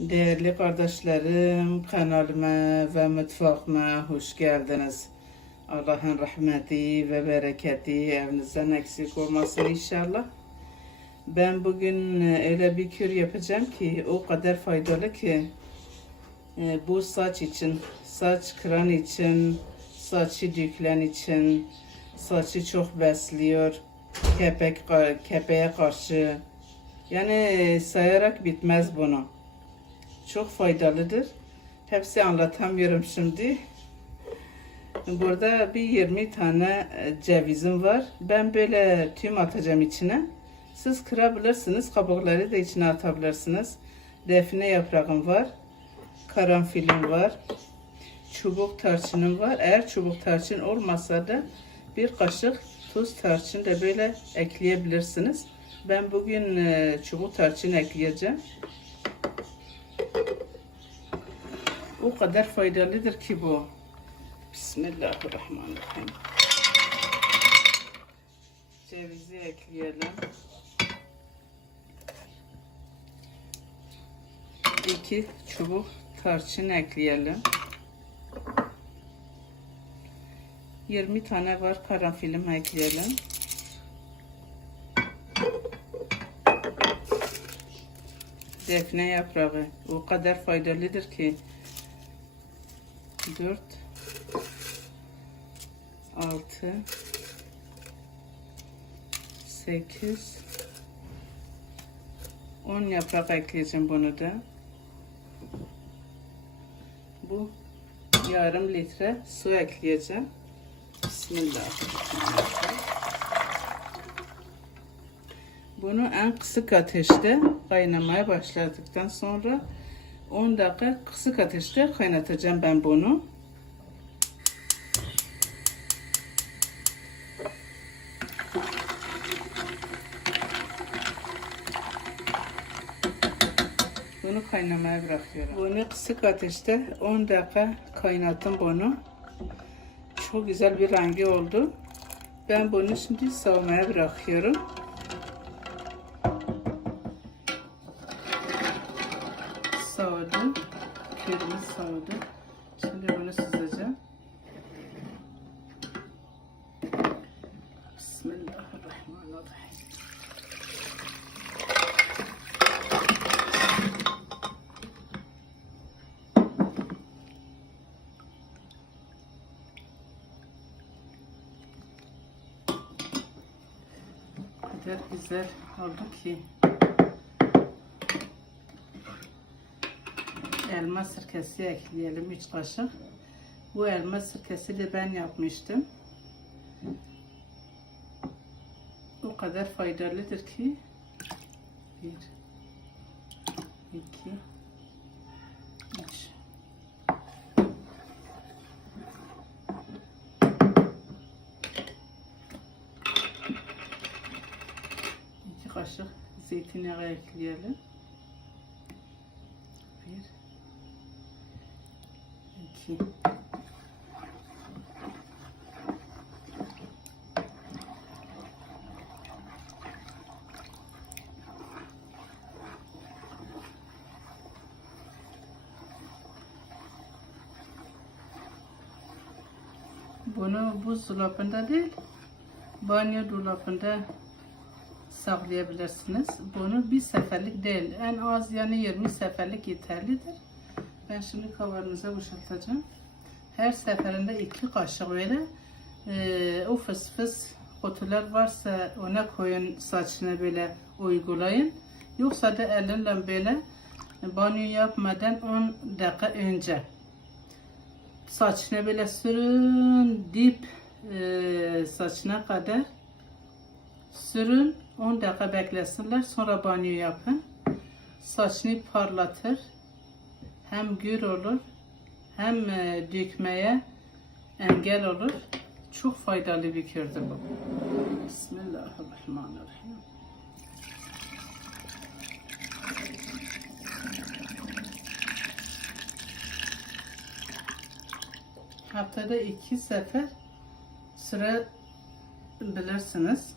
Değerli kardeşlerim, kanalıma ve mutfağıma hoş geldiniz. Allah'ın rahmeti ve bereketi evinizden eksik olmasın inşallah. Ben bugün e, öyle bir kür yapacağım ki o kadar faydalı ki e, bu saç için, saç kıran için, saçı düklen için, saçı çok besliyor, kepek, kepeğe karşı. Yani e, sayarak bitmez bunu. Çok faydalıdır. Hepsi anlatamıyorum şimdi. Burada bir 20 tane e, cevizim var. Ben böyle tüm atacağım içine. Siz kırabilirsiniz. Kabukları da içine atabilirsiniz. Defne yaprağım var. Karanfilim var. Çubuk tarçınım var. Eğer çubuk tarçın olmasa da bir kaşık tuz tarçın da böyle ekleyebilirsiniz. Ben bugün e, çubuk tarçın ekleyeceğim. O kadar faydalıdır ki bu. Bismillahirrahmanirrahim. Cevizi ekleyelim. İki çubuk tarçın ekleyelim. 20 tane var karanfilim ekleyelim. Defne yaprağı o kadar faydalıdır ki 4 6 8 10 yaprak ekleyeceğim bunu da. Bu yarım litre su ekleyeceğim. Bismillahirrahmanirrahim. Bunu en kısık ateşte kaynamaya başladıktan sonra 10 dakika kısık ateşte kaynatacağım ben bunu. Bunu kaynamaya bırakıyorum. Bunu kısık ateşte 10 dakika kaynattım bunu. Çok güzel bir rengi oldu. Ben bunu şimdi soğumaya bırakıyorum. soğudu. Pürümüz sağladı. Şimdi bunu süzeceğim. Bismillahirrahmanirrahim. Güzel, güzel oldu ki elma sirkesi ekleyelim 3 kaşık. Bu elma sirkesi de ben yapmıştım. O kadar faydalıdır ki 1 2 3 2 kaşık zeytinyağı ekleyelim. ki. Bunu buzdolabında değil, banyo dolapında saklayabilirsiniz. Bunu bir seferlik değil. En az yani 20 seferlik yeterlidir. Ben şimdi kavanoza boşaltacağım. Her seferinde iki kaşık böyle ee, e, o fıs fıs kutular varsa ona koyun saçına böyle uygulayın. Yoksa da elinle böyle banyo yapmadan 10 dakika önce saçına böyle sürün dip e, saçına kadar sürün 10 dakika beklesinler sonra banyo yapın saçını parlatır hem gür olur hem e, dökmeye engel olur. Çok faydalı bir kirdi bu. Bismillahirrahmanirrahim. Haftada iki sefer sıra bilirsiniz.